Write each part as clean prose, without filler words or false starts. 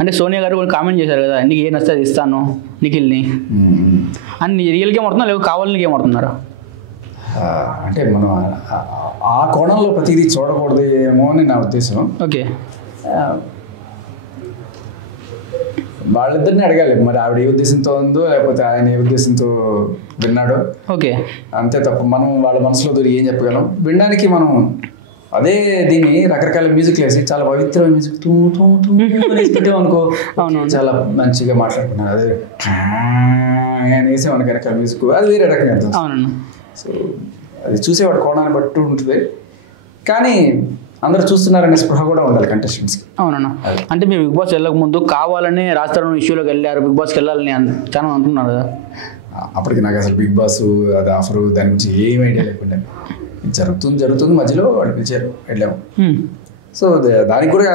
అంటే సోనియా గారు కూడా కామెంట్ చేశారు కదా, నీకు ఏం నచ్చితే ఇస్తాను నిఖిల్ని అని. రియల్ గేమ్ ఆడుతున్నా లేకపోతే కావాలని గేమ్ ఆడుతున్నారా? అంటే మనం ఆ కోణంలో ప్రతిదీ చూడకూడదు ఏమో అని నా ఉద్దేశం. ఓకే, వాళ్ళిద్దరిని అడగాలి మరి ఆవిడ ఏ ఉద్దేశంతో ఉందో లేకపోతే ఆయన ఏ ఉద్దేశంతో విన్నాడో. ఓకే, అంతే తప్ప మనం వాళ్ళ మనసులో దూరి ఏం చెప్పగలం. వినడానికి మనం అదే దీన్ని రకరకాల మ్యూజిక్ వేసి చాలా పవిత్రమైన మ్యూజిక్ పెట్టామనుకో, అవును చాలా మంచిగా మాట్లాడుకున్నాను. అదే వేసామనుకో రకరకాల మ్యూజిక్, అది వేరే రకంగా అర్థం. అవునన్నా. సో అది చూసేవాడు కోణాన్ని బట్టి ఉంటుంది, కానీ అందరూ చూస్తున్నారనే స్పృహ కూడా ఉండాలి కంటెస్టెంట్స్కి. అవునన్నా. అంటే మీరు బిగ్ బాస్ వెళ్ళక ముందు కావాలని రాజస్థాన్ ఇష్యూలోకి వెళ్ళారు, బిగ్ బాస్కి వెళ్ళాలని చాలా అనుకున్నారు కదా? అప్పటికి నాకు అసలు బిగ్ బాస్ అది ఆఫర్ దాని గురించి ఏం ఐడియా లేకుండా జరుగుతుంది మధ్యలో వాళ్ళు పిలిచారు, వెళ్ళాము. సో దానికి కూడా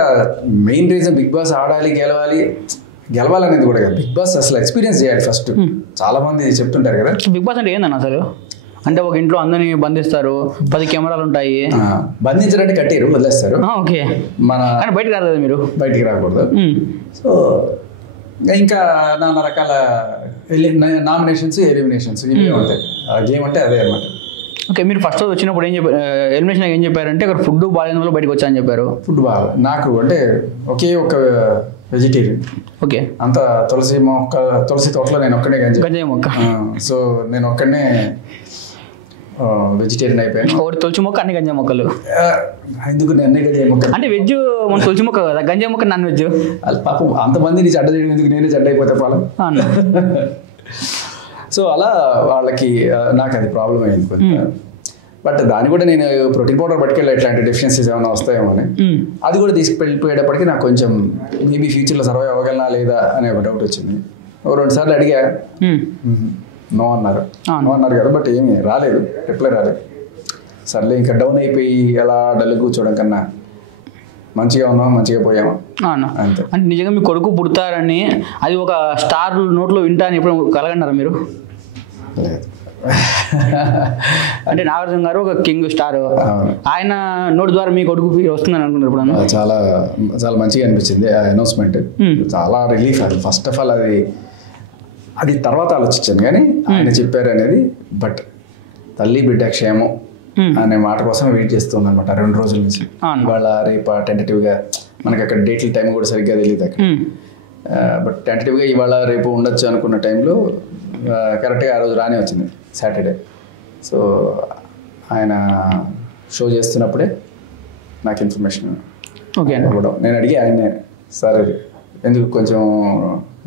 మెయిన్ రీజన్ బిగ్ బాస్ ఆడాలి గెలవాలనేది కూడా కదా, బిగ్ బాస్ అసలు ఎక్స్పీరియన్స్ చేయాలి ఫస్ట్. చాలా మంది చెప్తుంటారు కదా బిగ్ బాస్ అంటే ఏందన్న అసలు? అంటే ఒక ఇంట్లో అందరినీ బంధిస్తారు, 10 కెమెరాలు ఉంటాయి. బంధించారంటే కట్టేరు, వదిలేస్తారు. ఓకే, మన బయటకు రాదు కదా, మీరు బయటికి రాకూడదు. సో ఇంకా నానా రకాల నామినేషన్స్, ఎలిమినేషన్స్ ఇవే ఉంటాయి. ఆ గేమ్ అంటే అదే అనమాట. ఓకే, మీరు ఫస్ట్ వచ్చినప్పుడు ఏం చెప్పారు, ఎలిమినేషన్ ఏం చెప్పారంటే అక్కడ ఫుడ్ బాగాలేని వల్ల బయటకు వచ్చా అని చెప్పారు. ఫుడ్ బాగా నాకు అంటే ఒకే ఒక వెజిటేరియన్. ఓకే, అంత తులసి తోటలో నేను ఒక్కడే గంజాయి మొక్క. సో నేను ఒక్కడనే వెజిటేరియన్ అయిపోయాను. ఒకటి తులసి మొక్క, అన్ని గంజాయి మొక్కలు. ఎందుకు అన్ని గంజాయి మొక్క? అంటే వెజ్ మన తులసి మొక్క కదా, గంజాయి మొక్క నాన్ వెజ్. పాపం అంతమందిని చెడ్డ చేయడం ఎందుకు, నేనే చెడ్డ అయిపోతే పాలం. సో అలా వాళ్ళకి నాకు అది ప్రాబ్లం అయింది కొంచెం. బట్ దాన్ని కూడా నేను ప్రోటీన్ పౌడర్ పట్టుకెళ్ళి ఇట్లాంటి డెఫిషియన్సీస్ ఏమైనా వస్తాయేమో అని అది కూడా తీసుకెళ్ళిపోయేటప్పటికి నాకు కొంచెం మేబీ ఫ్యూచర్లో సర్వైవ్ అవ్వగలనా లేదా అనే ఒక డౌట్ వచ్చింది. 2 సార్లు అడిగా, నో అన్నారు కదా, బట్ ఏమీ రాలేదు, రిప్లై రాలేదు. సర్లే ఇంకా డౌన్ అయిపోయి అలా డల్ కూర్చోవడం కన్నా మంచిగా ఉన్నాం, మంచిగా పోయాము అంతే. అంటే నిజంగా మీ కొడుకు పుడతారని అది ఒక స్టార్ నోట్లో వింటా అని ఎప్పుడు కలగన్నారా మీరు? అంటే నాగార్జున గారు ఒక కింగ్ స్టార్, ఆయన నోటి ద్వారా మీ కొడుకు వస్తుందని అనుకుంటారు ఇప్పుడు? చాలా చాలా మంచిగా అనిపించింది ఆ అనౌన్స్మెంట్. చాలా రిలీఫ్. అది ఫస్ట్ ఆఫ్ ఆల్ అది తర్వాత ఆలోచించాను కానీ ఆయన చెప్పారు అనేది. బట్ తల్లి బిడ్డ క్షేమం అనే మాట కోసం వెయిట్ చేస్తుంది అనమాట 2 రోజుల నుంచి. ఇవాళ రేపు టెంటేటివ్గా మనకి అక్కడ డేట్ల టైం కూడా సరిగ్గా తెలియదు అక్కడ. బట్ టెంటేటివ్గా ఇవాళ రేపు ఉండొచ్చు అనుకున్న టైంలో కరెక్ట్గా ఆ రోజు రానే వచ్చింది, సాటర్డే. సో ఆయన షో చేస్తున్నప్పుడే నాకు ఇన్ఫర్మేషన్ ఇవ్వడం. నేను అడిగి ఆయనే, సార్ ఎందుకు కొంచెం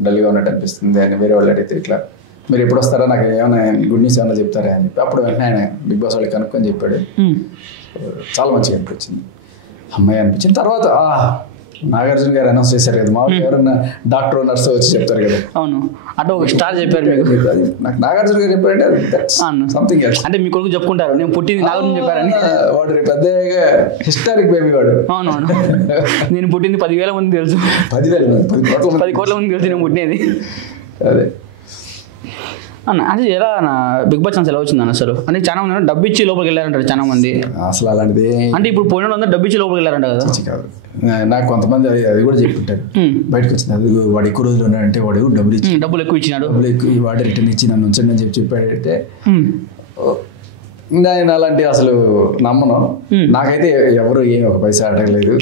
డల్గా ఉన్నట్టు అనిపిస్తుంది అని వేరే వాళ్ళు అడిగితే, ఇట్లా మీరు ఎప్పుడు వస్తారా, నాకు ఏమైనా గుడ్ న్యూస్ ఏమైనా చెప్తారా అని చెప్పి అప్పుడు వెంటనే ఆయన బిగ్ బాస్ వాళ్ళకి కనుక్కొని చెప్పాడు. చాలా మంచిగా అనిపించింది, అమ్మాయి అనిపించింది. తర్వాత నాగార్జున గారు అనౌన్స్ చేశారు కదా, మామూలు ఎవరన్నా డాక్టర్ నర్స్ వచ్చి చెప్తారు కదా. అవును, అంటే ఒక స్టార్ చెప్పారు మీకు. నాకు నాగార్జున గారు చెప్పారంటే సంథింగ్ ఎల్స్. అంటే మీ కొడుకు చెప్పుకుంటారు నేను పుట్టింది నాగార్జున చెప్పారని. వాడు పెద్దగా హిస్టారిక్ బేబీ వాడు. అవునవును, నేను పుట్టింది 10,000 మంది తెలుసు. 10 కోట్ల మంది తెలుసు నేను పుట్టినది. అదే అన్న. అంటే ఎలా బిగ్ బాస్ ఛాన్స్ ఎలా వచ్చింది అసలు? అంటే చాలా మంది డబ్బు ఇచ్చి లోపలికి వెళ్ళారంటారు చాలా మంది. అసలు అలాంటిది అంటే ఇప్పుడు పోయిన అందరూ డబ్బు ఇచ్చి లోపలికి వెళ్ళారంట కదా? కాదు, నాకు కొంతమంది అది కూడా చెప్పుంటారు బయటకు వచ్చింది. అది వాడు ఎక్కువ రోజులు ఉన్నాడంటే వాడు డబ్బులు ఎక్కువ ఇచ్చినాడు, వాడు రిటర్న్ ఇచ్చి నన్ను ఉంచండి అని చెప్పాడంటే నేను అలాంటి అసలు నమ్మను. నాకైతే ఎవరు ఏం ఒక పైసా అడగలేదు,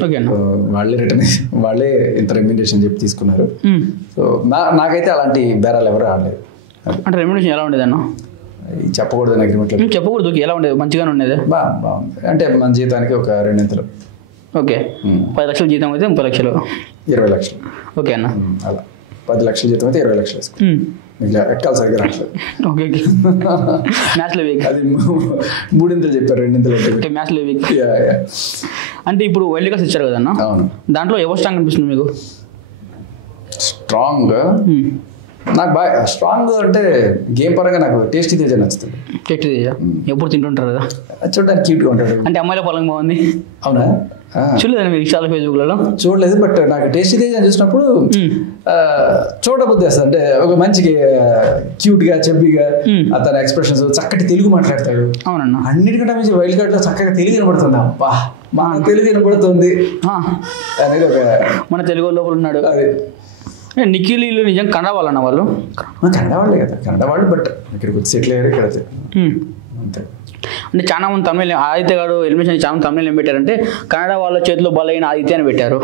వాళ్ళే ఇంత రెమ్యునరేషన్ చెప్పి తీసుకున్నారు. సో నాకైతే అలాంటి బేరాలు ఎవరు ఆడలేదు. అంటే రెమ్యునరేషన్ ఎలా ఉండేది అన్న? చెప్పకూడదు, అగ్రిమెంట్లో చెప్పకూడదు. ఎలా ఉండేది? మంచిగానే ఉండేది. బాగుంది. అంటే మన జీతానికి ఒక 2 ఇంతలు. ఓకే, 10 లక్షల జీతం అయితే 30 లక్షలు, 20 లక్షలు. ఓకే అన్న. అలా 10 లక్షల జీతం అయితే 20 లక్షలు వేసుకో. ఎక్కాలి సరిగ్గా రావట్లేదు. ఓకే, మ్యాథ్స్లో వీక్. అది 3 ఇంతలు చెప్పారు, 2 ఇంతలు అంటే మ్యాథ్స్లో వీక్. అంటే ఇప్పుడు వైల్డ్ కార్డ్స్ ఇచ్చారు కదన్నా, దాంట్లో ఎవరు స్ట్రాంగ్ అనిపిస్తుంది మీకు? స్ట్రాంగ్ నాకు బాగా స్ట్రాంగ్ అంటే గేమ్ పరంగా నాకు టేస్టీ తేజ నచ్చుతుంది. టేస్టీ తేజ ఎప్పుడు తింటుంటారు కదా, చూడడానికి క్యూట్గా ఉంటాడు. అంటే అమ్మాయిల పొలం బాగుంది. అవునా? చూడలేదు మీరు చాలా ఫేస్బుక్లలో? చూడలేదు, బట్ నాకు టేస్టీ తేజ చూసినప్పుడు చూడబుద్ధి వస్తుంది. అంటే ఒక మంచి క్యూట్గా చెబ్బిగా అతని ఎక్స్ప్రెషన్స్, చక్కటి తెలుగు మాట్లాడతాడు. అవునన్నా. అన్నిటికంటే మంచి వైల్డ్ కార్డ్ లో చక్కగా తెలుగు కనబడుతుంది. అబ్బా మన తెలుగు వినపడుతుంది అనేది ఒక మన తెలుగు లోపల ఉన్నాడు. అది నిఖిల్ వీళ్ళు నిజంగా కన్నడ వాళ్ళన్న వాళ్ళు? కన్నడ వాళ్ళే కదా, కన్నడ వాళ్ళు. బట్ ఇక్కడికి వచ్చి సెటిల్ అయ్యారు ఇక్కడ అంతే. అంటే చాలా మంది తమిళ ఆదిత్య గారు ఎలిమినేషన్ చాలా మంది తమిళ ఏం పెట్టారంటే కన్నడ వాళ్ళ చేతిలో బలైన ఆదిత్య అని పెట్టారు,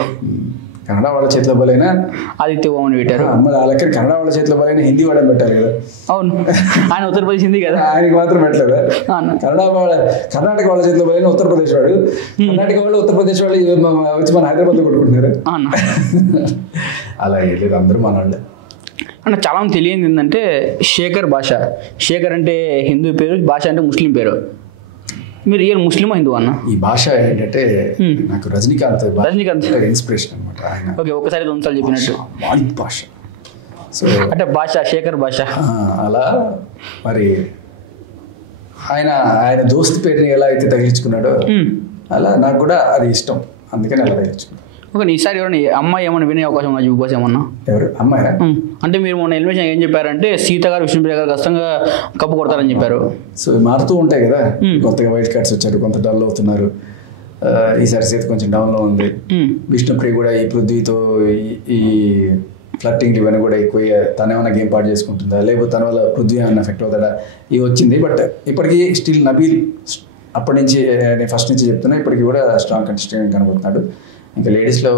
కన్నడ వాళ్ళ చేతిలో బలైన ఆదిత్య ఓం అని పెట్టారు. మరి ఆ లెక్క కన్నడ వాళ్ళ చేతిలో బలైన హిందీ వాళ్ళని పెట్టారు కదా. అవును, ఆయన ఉత్తరప్రదేశ్ హిందీ కదా, ఆయనకి మాత్రం పెట్టలేదు. కర్ణాటక వాళ్ళ చేతిలో బలైన ఉత్తరప్రదేశ్ వాడు, కర్ణాటక వాళ్ళు ఉత్తరప్రదేశ్ వాళ్ళు వచ్చి మన హైదరాబాద్లో కొట్టుకుంటున్నారు. అలా లేదు, అందరూ మన వాళ్ళే. అంటే చాలా మంది తెలియదు ఏంటంటే శేఖర్ భాష. శేఖర్ అంటే హిందూ పేరు, భాష అంటే ముస్లిం పేరు. మీరు రియల్ ముస్లిమా హిందూ అన్న? ఈ భాష ఏంటంటే నాకు రజనీకాంత్ ఇన్స్పిరేషన్ అనమాట. ఆయన ఓకే, ఒకసారి 2 సార్లు చెప్పినట్టు భాష. సో అంటే భాష, శేఖర్ భాష. అలా మరి ఆయన దోస్త్ పేరుని ఎలా అయితే తగిలించుకున్నాడో అలా నాకు కూడా అది ఇష్టం, అందుకని అలా తగిలించుకున్నాడు. ఓకే, ఈసారి ఎవరైనా అమ్మాయి ఏమైనా వినే అవకాశం ఉందా బిగ్ బాస్ ఏమన్నా? ఎవరు అమ్మాయి? అంటే మీరు మొన్న ఎలిమినేషన్ ఏం చెప్పారంటే సీత గారు విష్ణుప్రియ గారు కష్టంగా కప్పు కొడతారని చెప్పారు. సో మారుతూ ఉంటాయి కదా, కొత్తగా వైల్డ్ కార్డ్స్ వచ్చారు, కొంత డల్ అవుతున్నారు. ఈసారి సీత కొంచెం డౌన్లో ఉంది. విష్ణుప్రియ కూడా ఈ పృథ్వీతో ఈ ఫ్లర్టింగ్ ఇవన్నీ కూడా ఎక్కువ తనేమైనా గేమ్ పార్ట్ చేసుకుంటుందా, లేకపోతే తన వల్ల పృథ్వీ ఏమైనా ఎఫెక్ట్ అవుతాడా, ఇవి వచ్చింది. బట్ ఇప్పటికీ స్టిల్ నబీల్ అప్పటి నుంచి నేను ఫస్ట్ నుంచి చెప్తున్నా, ఇప్పటికీ కూడా స్ట్రాంగ్ కంటెస్టెంట్ కనబడుతున్నాడు. ఇంకా లేడీస్లో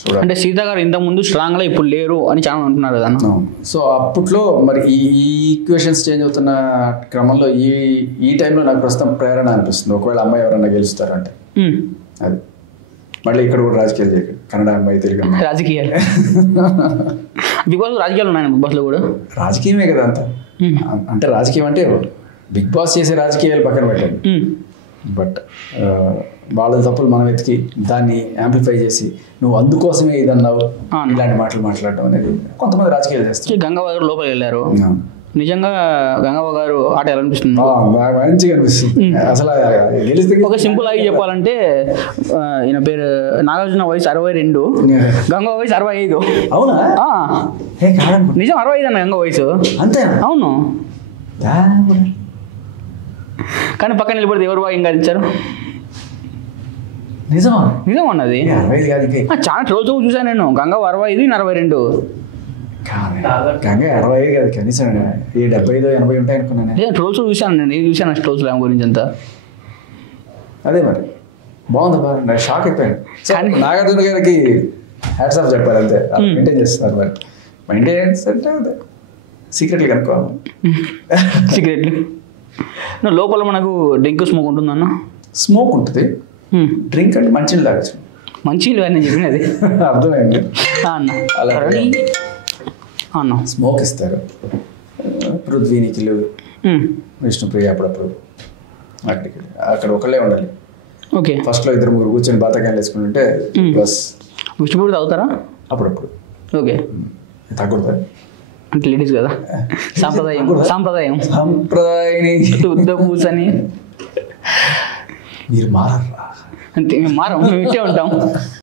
చూడాలి. అంటే సీత గారు ఇంతకుముందు స్ట్రాంగ్గా ఇప్పుడు లేరు అని చాలా అంటున్నారు కదా. సో అప్పట్లో మరి ఈ ఈక్వేషన్స్ చేంజ్ అవుతున్న క్రమంలో ఈ టైంలో నాకు ప్రస్తుతం ప్రేరణ అనిపిస్తుంది. ఒకవేళ అమ్మాయి ఎవరన్నా గెలుస్తారంటే అది మళ్ళీ ఇక్కడ కూడా రాజకీయాలు చేయకండి, కన్నడ అమ్మాయి, తెలుగు అమ్మాయి. రాజకీయాలు బిగ్ బాస్ రాజకీయాలు ఉన్నాయి బిగ్ బాస్లో కూడా? రాజకీయమే కదా అంతా. అంటే రాజకీయం అంటే బిగ్ బాస్ చేసే రాజకీయాలు పక్కన పెట్టండి, బట్ వాళ్ళ తప్పులు మనం వెతికి దాన్ని యాంప్లిఫై చేసి నువ్వు అందుకోసమే ఇదన్నావు ఇలాంటి మాటలు మాట్లాడడం అనేది కొంతమంది రాజకీయాలు చేస్తారు. గంగవ్వ గారు లోపలికి వెళ్ళారు, నిజంగా గంగవ్వ గారు ఆట ఎలా అనిపిస్తుంది? మంచిగా అనిపిస్తుంది అసలు. ఒక సింపుల్ అయ్యి చెప్పాలంటే ఈయన పేరు నాగార్జున వయసు 62, గంగవ్వ వయసు 65. అవునా? నిజం 65 అన్న గంగ వయసు. అంతే? అవును. కానీ పక్కన నిలబడితే ఎవరు బాగా ఇంకా ఇచ్చారు? నిజం అన్నది. చాలా ట్రోల్స్ చూసాను నేను. గంగ 65, 42. గంగ 65 కదా కనీసం, 75, 80 ఉంటాయి అనుకున్నాను. ట్రోల్స్ చూసాను నేను, చూసాను ట్రోల్స్ గురించి అంతా. అదే మరి బాగుంది, బాగా షాక్ అయిపోయాను. నాగార్జున గారికి హ్యాట్స్ ఆఫ్ చెప్పారు, అంతే. మెయింటైన్ చేస్తున్నారు. మరి మెయింటెనెన్స్ అంటే అదే సీక్రెట్లు కనుక్కోవాలి. సీక్రెట్లు లోపల మనకు డ్రింక్ స్మోక్ ఉంటుందన్న? స్మోక్ ఉంటుంది, డ్రింక్ అంటే మంచినీళ్ళు తాగచ్చు. మంచినీళ్ళు అని చెప్పినది అర్థమైంది అన్న. స్మోక్ ఇస్తారు. పృథ్వీ, నిఖిల్, విష్ణుప్రియ అప్పుడప్పుడు అక్కడ ఒకళ్ళే ఉండాలి. ఓకే, ఫస్ట్లో 2-3 కూర్చొని బాతకాయలు వేసుకుంటుంటే బస్. విష్ణుప్రియ తాగుతారా? అప్పుడప్పుడు. ఓకే, తాగకూడదా అంటే లేడీస్ కదా, సాంప్రదాయం పూసని మీరు మారా అంటే మేము మారం, మేము ఇట్టే ఉంటాం.